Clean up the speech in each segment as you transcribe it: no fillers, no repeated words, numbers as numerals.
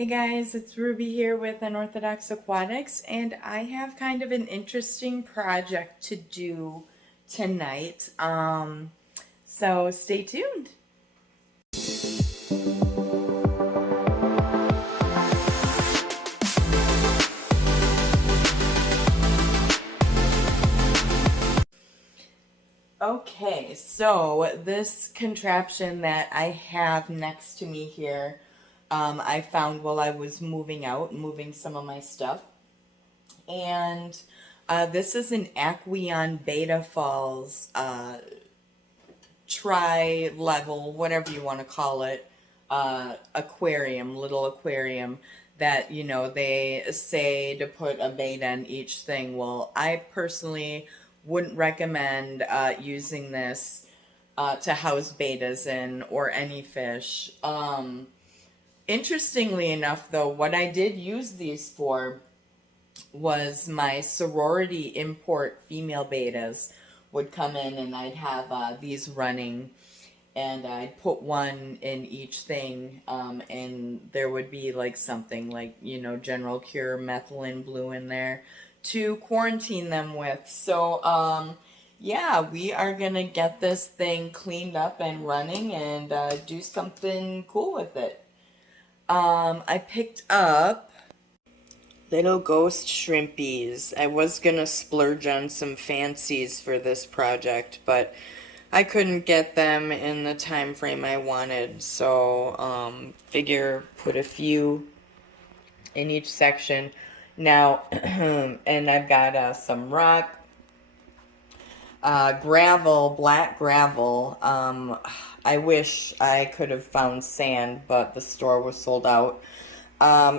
Hey guys, it's Ruby here with Unorthodox Aquatics, and I have kind of an interesting project to do tonight. So stay tuned. Okay, so this contraption that I have next to me here, I found while I was moving some of my stuff. And this is an Aquarium Beta Falls tri-level, whatever you want to call it, aquarium, little aquarium that, they say to put a beta in each thing. Well, I personally wouldn't recommend using this to house betas in or any fish. Interestingly enough, though, what I did use these for was my sorority import female betas would come in, and I'd have these running, and I'd put one in each thing, and there would be like something like, General Cure methylene blue in there to quarantine them with. So, yeah, we are gonna get this thing cleaned up and running and do something cool with it. I picked up little ghost shrimpies. I was gonna splurge on some fancies for this project, but I couldn't get them in the time frame I wanted, so figure put a few in each section. Now, and I've got some rock, gravel, black gravel. I wish I could have found sand, but the store was sold out.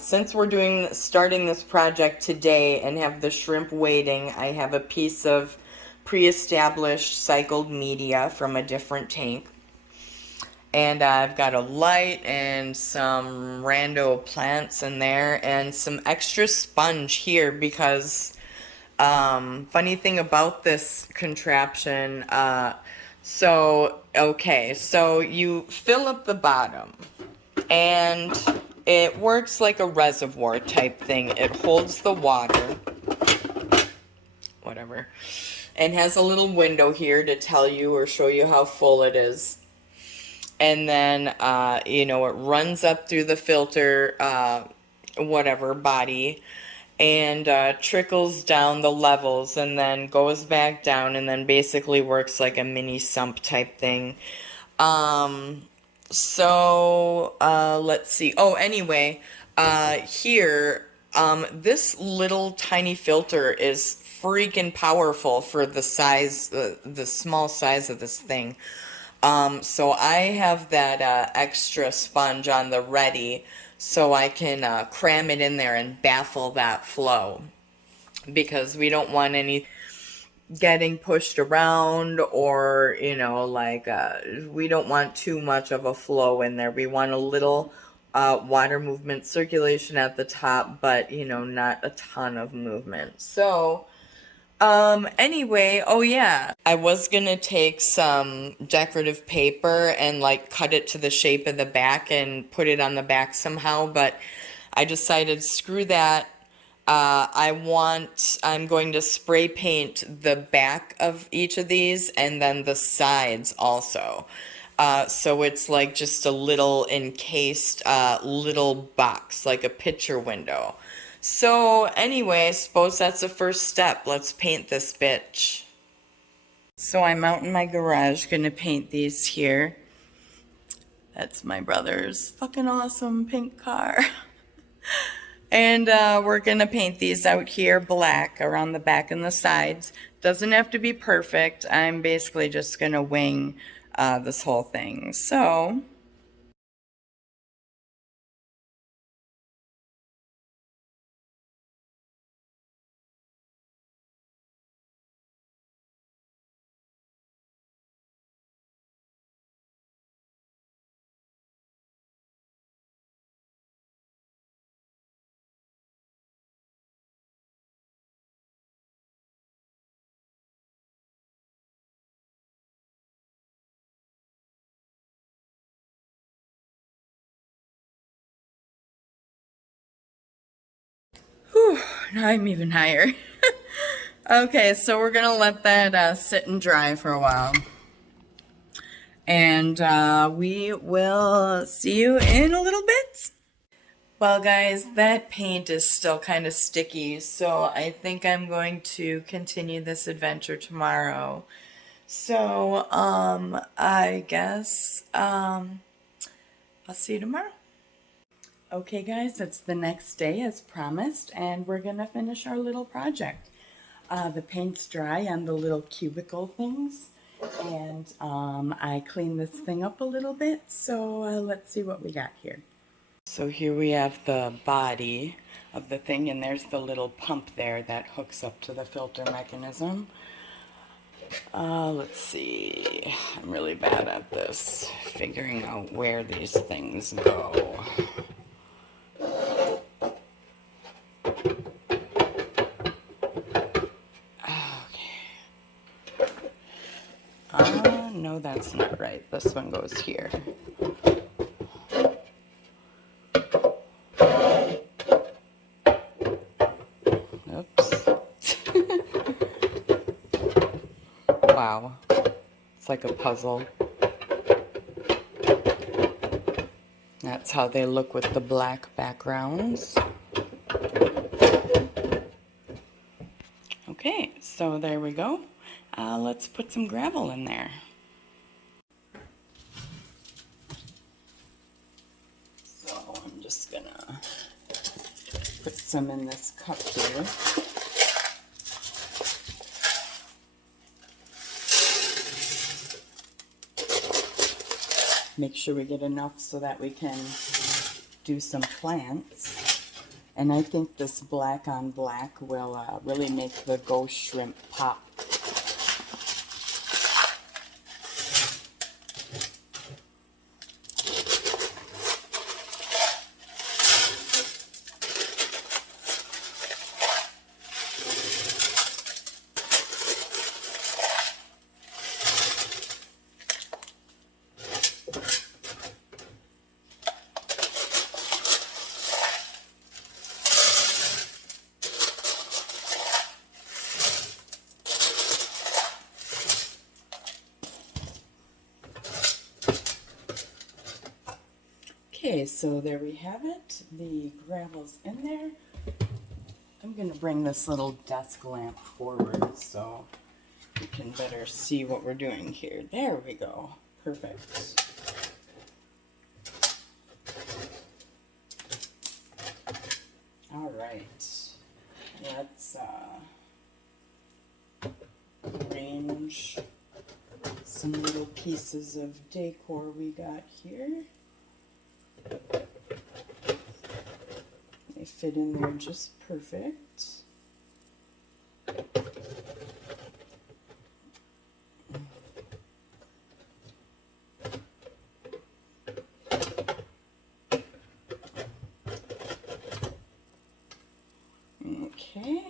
Since we're starting this project today and have the shrimp waiting, I have a piece of pre-established cycled media from a different tank. And I've got a light and some rando plants in there and some extra sponge here because funny thing about this contraption, so you fill up the bottom and it works like a reservoir type thing. It holds the water, whatever, and has a little window here to tell you or show you how full it is. And then, it runs up through the filter, whatever, body, and trickles down the levels and then goes back down and then basically works like a mini sump type thing. Let's see. Oh, anyway, here, this little tiny filter is freaking powerful for the size, the small size of this thing. So I have that extra sponge on the ready so I can cram it in there and baffle that flow because we don't want any getting pushed around or, we don't want too much of a flow in there. We want a little water movement circulation at the top, but, not a ton of movement. So, anyway, oh yeah, I was gonna take some decorative paper and like cut it to the shape of the back and put it on the back somehow, but I decided screw that. I'm going to spray paint the back of each of these and then the sides also. So it's like just a little encased little box, like a picture window. So anyway, I suppose that's the first step. Let's paint this bitch. So I'm out in my garage gonna paint these here. That's my brother's fucking awesome pink car. And we're gonna paint these out here black around the back and the sides. Doesn't have to be perfect. I'm basically just gonna wing this whole thing. So now I'm even higher. Okay, so we're gonna let that sit and dry for a while. And we will see you in a little bit. Well guys, that paint is still kind of sticky, so I think I'm going to continue this adventure tomorrow. So, I guess, I'll see you tomorrow. Okay guys, it's the next day as promised, and we're gonna finish our little project. The paint's dry on the little cubicle things, and I cleaned this thing up a little bit, so let's see what we got here. So here we have the body of the thing, and there's the little pump there that hooks up to the filter mechanism. Let's see, I'm really bad at this, figuring out where these things go. No, that's not right. This one goes here. Oops. Wow. It's like a puzzle. That's how they look with the black backgrounds. Okay, so there we go. Let's put some gravel in there. So I'm just gonna put some in this cup here. Make sure we get enough so that we can do some plants. And I think this black on black will really make the ghost shrimp pop. Okay, so there we have it. The gravel's in there. I'm going to bring this little desk lamp forward so you can better see what we're doing here. There we go. Perfect. All right. Let's arrange some little pieces of decor we got here. They fit in there just perfect. Okay.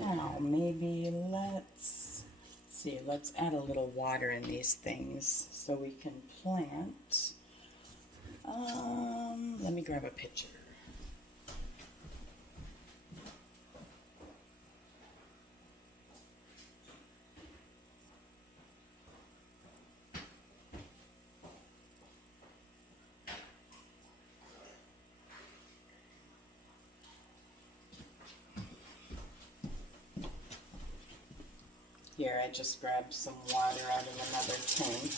Now maybe let's see, let's add a little water in these things so we can plant. Let me grab a pitcher. Here, I just grabbed some water out of another tank.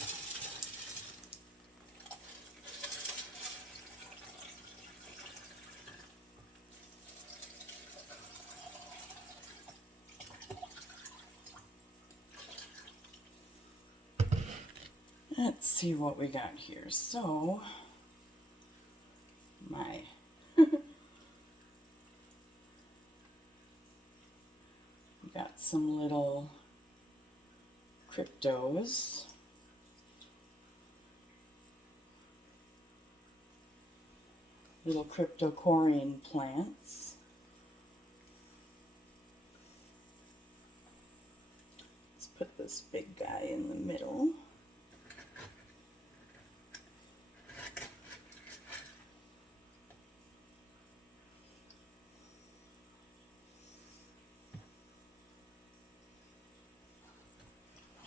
Let's see what we got here. So, my got some little cryptos. Little cryptocorean plants. Let's put this big guy in the middle.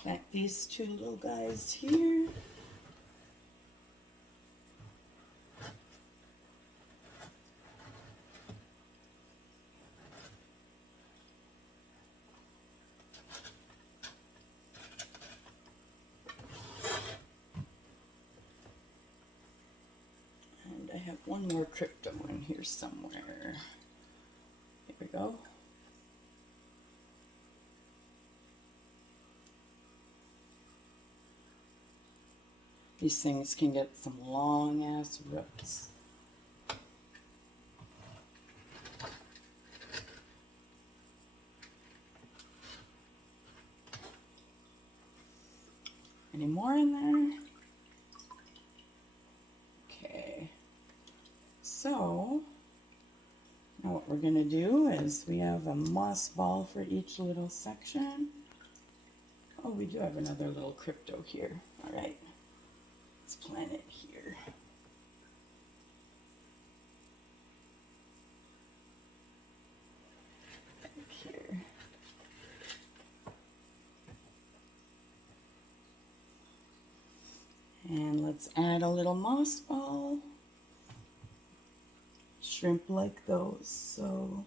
Plant these two little guys here. And I have one more crypto in here somewhere. Here we go. These things can get some long ass roots. Any more in there? Okay. So, now what we're going to do is we have a moss ball for each little section. Oh, we do have another little crypto here. All right. Let's plant it here. Back here. And let's add a little moss ball. Shrimp like those, so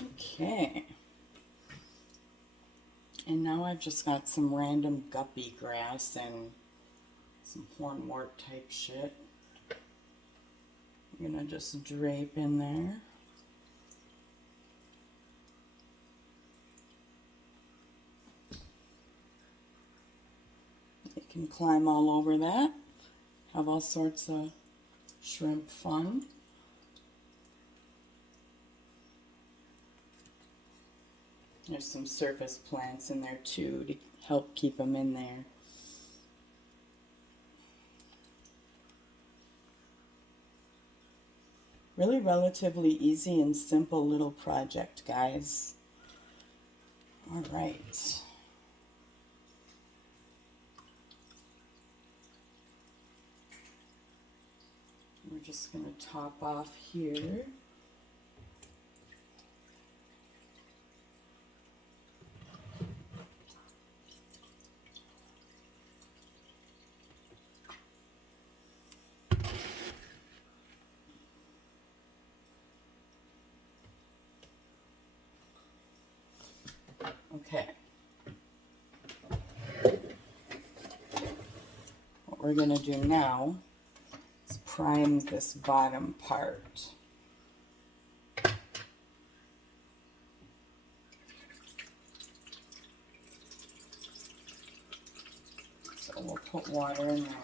okay. And now I've just got some random guppy grass and some hornwort type shit. I'm gonna just drape in there. You can climb all over that. Have all sorts of shrimp fun. There's some surface plants in there too to help keep them in there. Really relatively easy and simple little project, guys. All right. We're just going to top off here. Okay. What we're going to do now is prime this bottom part. So we'll put water in there.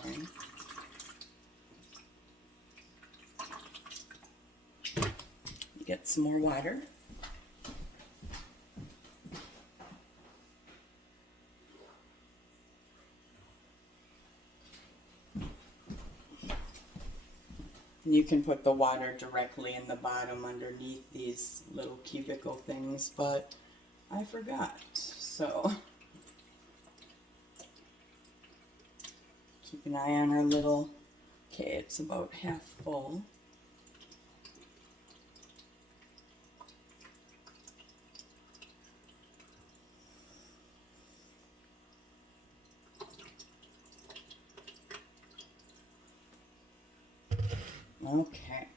Get some more water. You can put the water directly in the bottom underneath these little cubicle things, but I forgot. So keep an eye on our little, okay, it's about half full. Okay.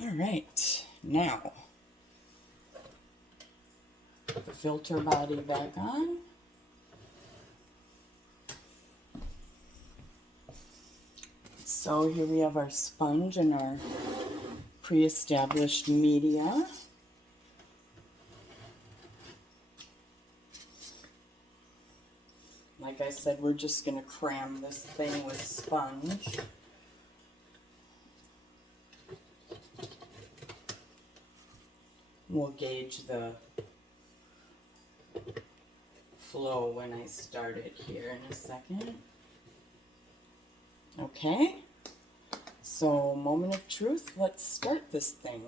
All right, now put the filter body back on. So here we have our sponge and our pre-established media. Like I said, we're just going to cram this thing with sponge. We'll gauge the flow when I start it here in a second. Okay, So, moment of truth, let's start this thing.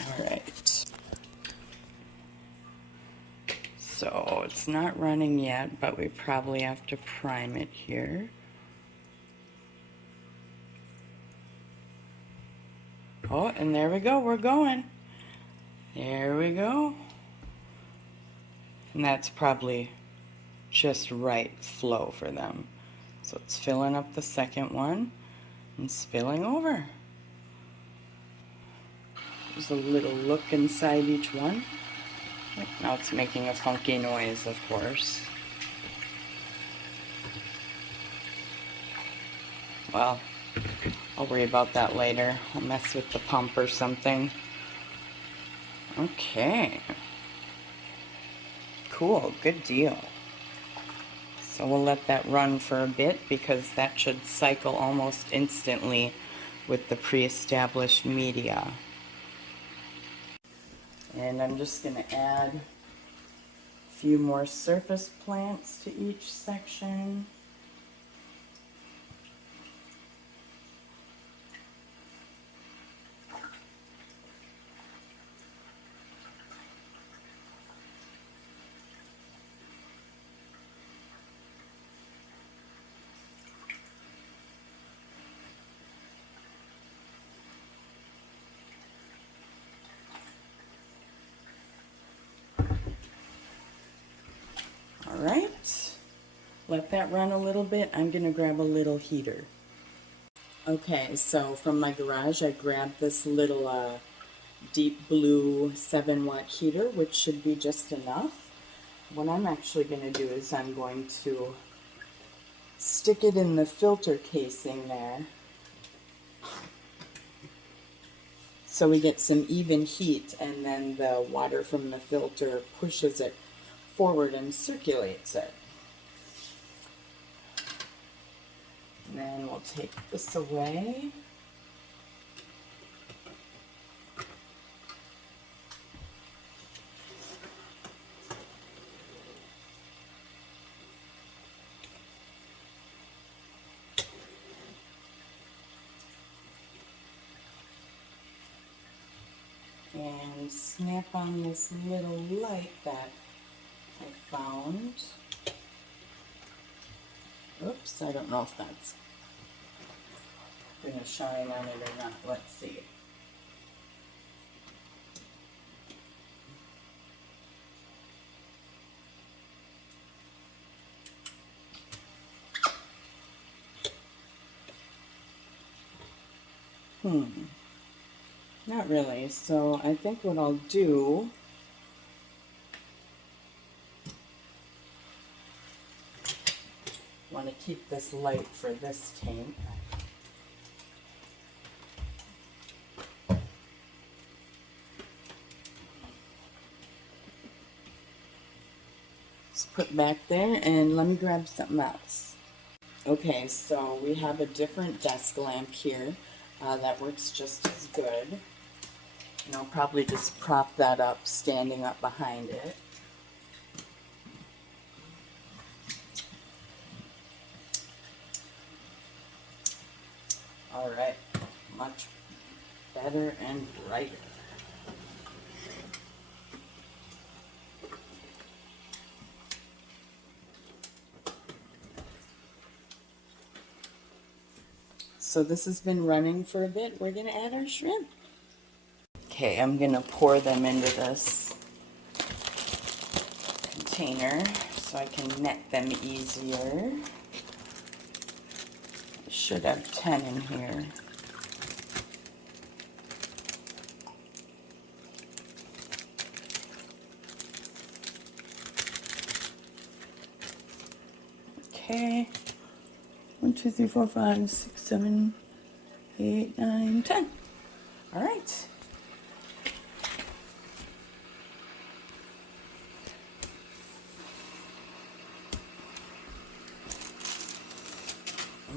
All right. So, it's not running yet, but we probably have to prime it here. Oh, and there we go, we're going. There we go. And that's probably just right flow for them. So it's filling up the second one and spilling over. There's a little look inside each one. Now it's making a funky noise, of course. Well, I'll worry about that later. I'll mess with the pump or something. Okay. Cool, good deal. So we'll let that run for a bit because that should cycle almost instantly with the pre-established media. And I'm just going to add a few more surface plants to each section. Alright, let that run a little bit. I'm going to grab a little heater. Okay, so from my garage I grabbed this little deep blue 7-watt heater, which should be just enough. What I'm actually going to do is I'm going to stick it in the filter casing there so we get some even heat, and then the water from the filter pushes it forward and circulates it. And then we'll take this away. And snap on this little light that I found. Oops, I don't know if that's going to shine on it or not. Let's see. Not really. So I think what I'll do want to keep this light for this tank. Just put back there, and let me grab something else. Okay, so we have a different desk lamp here that works just as good. And I'll probably just prop that up, standing up behind it. All right, much better and brighter. So this has been running for a bit. We're going to add our shrimp. Okay, I'm going to pour them into this container so I can net them easier. I should have 10 in here. Okay. 1, 2, 3, 4, 5, 6, 7, 8, 9, 10. All right.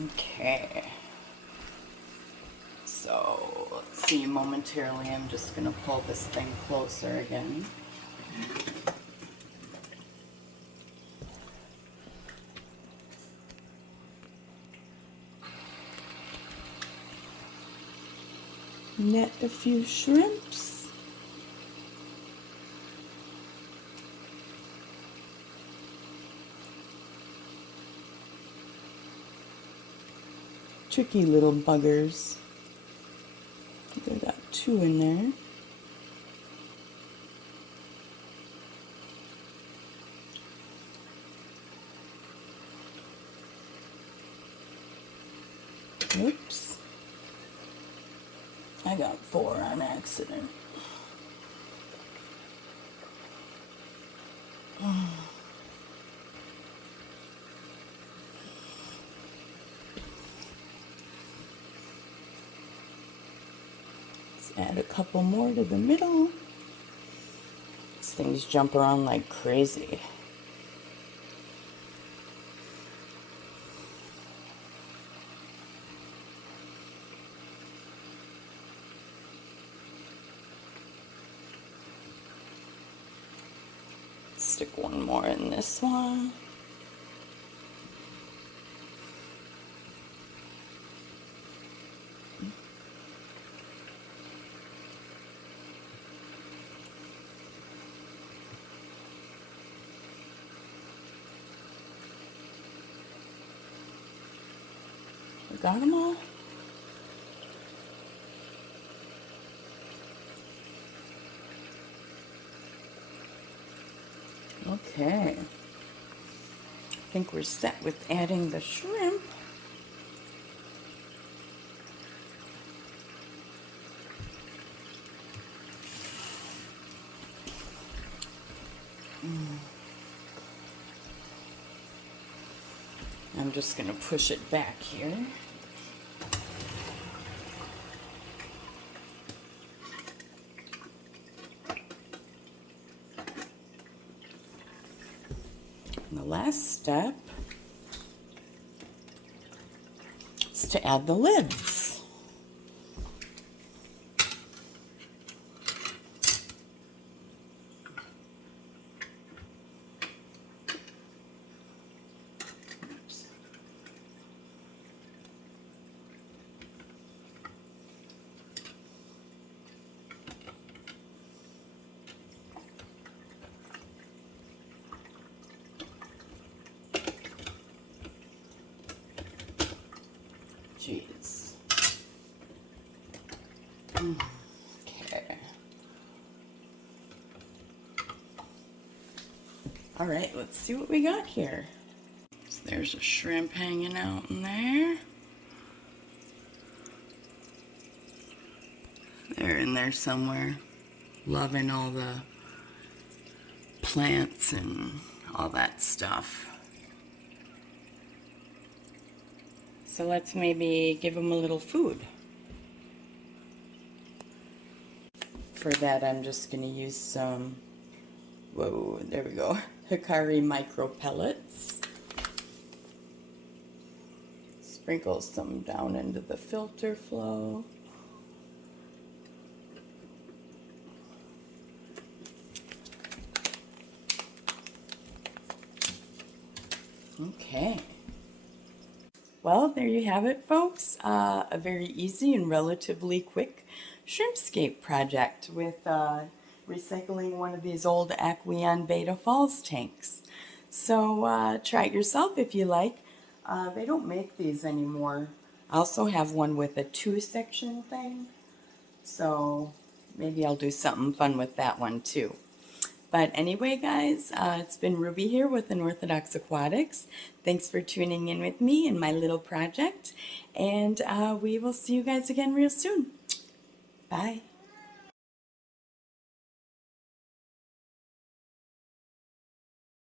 Okay. So let's see momentarily. I'm just going to pull this thing closer again. Net a few shrimps. Tricky little buggers. They got 2 in there. Oops. I got 4 on accident. Let's add a couple more to the middle. These things jump around like crazy. Stick one more in this one. We got them all? Okay. I think we're set with adding the shrimp. I'm just going to push it back here. And the last step is to add the lids. Jeez. Okay. All right, let's see what we got here. So there's a shrimp hanging out in there. They're in there somewhere, loving all the plants and all that stuff. So let's maybe give them a little food. For that, I'm just going to use some, whoa, there we go, Hikari micro pellets. Sprinkle some down into the filter flow. Okay. Well, there you have it, folks. A very easy and relatively quick shrimpscape project with recycling one of these old Aquarium Beta Falls tanks. So try it yourself if you like. They don't make these anymore. I also have one with a 2-section thing, so maybe I'll do something fun with that one too. But anyway, guys, it's been Ruby here with Unorthodox Aquatics. Thanks for tuning in with me in my little project, and we will see you guys again real soon. Bye.